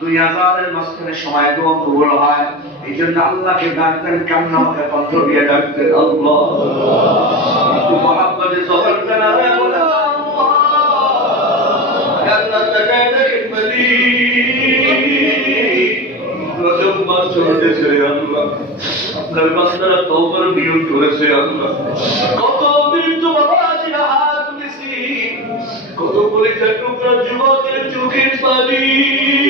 দুই হাজারের মাঝখানে সময় দোয়া কবুল হয়। এই জন্য আল্লাহকে ডাকতেন, কেমন আমাকে কণ্ঠ দিয়ে ডাকতেন আল্লাহ? কত মৃত্যু বাবাজিরা হাত তুলেছি কত যুবকের চোখের পানি।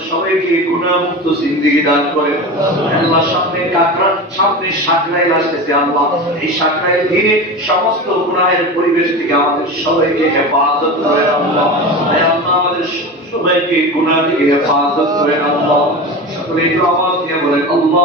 আমাদের সবাইকে গুণামুক্ত জিন্দিগি দান করে। আল্লাহ সামনে কাকরা সামনে সাকরাইল আসতেছে আল্লাহ। এই সাকরাইল সমস্ত গুণাহের পরিবেশ থেকে আমাদের সবাইকে হেফাজত করে আল্লাহ। আল্লাহ, আমাদের সবাইকে গুণা থেকে হেফাজত করে আল্লাহ। সকলে একটু আওয়াজ দিয়ে বলেন, আল্লাহ